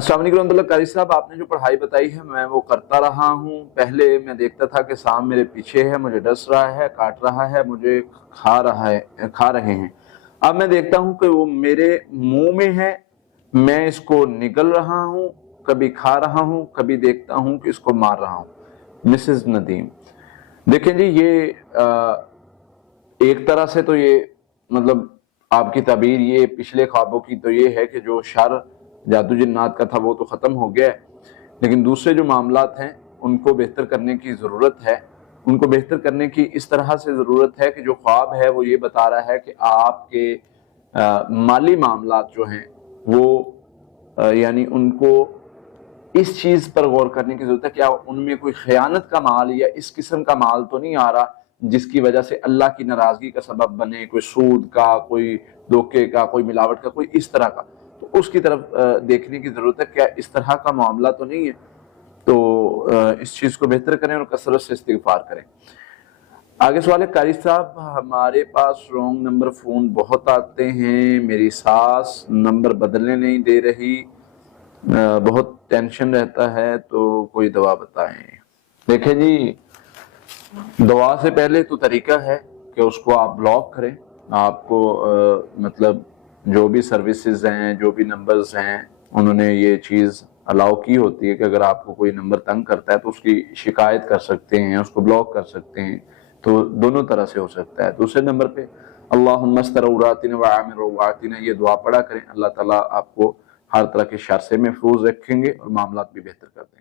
अस्सलाम वालेकुम रहमतुल्लाह। कारी साहब, आपने जो पढ़ाई बताई है मैं वो करता रहा हूँ। पहले मैं देखता था कि सांप मेरे पीछे है, मुझे डस रहा है, काट रहा है, मुझे खा रहे हैं। अब मैं देखता हूँ कि वो मेरे मुंह में है, मैं इसको निगल रहा हूँ, कभी खा रहा हूँ, कभी देखता हूँ कि इसको मार रहा हूँ। मिसेस नदीम, देखें जी, ये एक तरह से तो ये मतलब आपकी ताबीर ये पिछले ख्वाबों की तो ये है कि जो शर जादू जिन्नात का था वो तो ख़त्म हो गया है, लेकिन दूसरे जो मामलात हैं उनको बेहतर करने की ज़रूरत है। उनको बेहतर करने की इस तरह से ज़रूरत है कि जो ख्वाब है वो ये बता रहा है कि आपके माली मामलात जो हैं वो यानी उनको इस चीज़ पर गौर करने की ज़रूरत है, क्या उनमें कोई ख़यानत का माल या इस किस्म का माल तो नहीं आ रहा जिसकी वजह से अल्लाह की नाराज़गी का सबब बने, कोई सूद का, कोई धोखे का, कोई मिलावट का, कोई इस तरह का। तो उसकी तरफ देखने की ज़रूरत है, क्या इस तरह का मामला तो नहीं है। तो इस चीज़ को बेहतर करें और कसरत से इस्तिग़फ़ार करें। आगे सवाल है, कारी साहब हमारे पास रॉन्ग नंबर फ़ोन बहुत आते हैं, मेरी सास नंबर बदलने नहीं दे रही, बहुत टेंशन रहता है, तो कोई दवा बताएं। देखें जी, दवा से पहले तो तरीका है कि उसको आप ब्लॉक करें। आपको मतलब जो भी सर्विसेज हैं, जो भी नंबर्स हैं, उन्होंने ये चीज़ अलाउ की होती है कि अगर आपको कोई नंबर तंग करता है तो उसकी शिकायत कर सकते हैं, उसको ब्लॉक कर सकते हैं। तो दोनों तरह से हो सकता है। दूसरे नंबर पे अल्लाहुम्मा अस्तरउरातिना व आमिरुवातिना ये दुआ पढ़ा करें, अल्लाह ताला आपको हर तरह के शर से महफूज रखेंगे और मामलात भी बेहतर कर देंगे।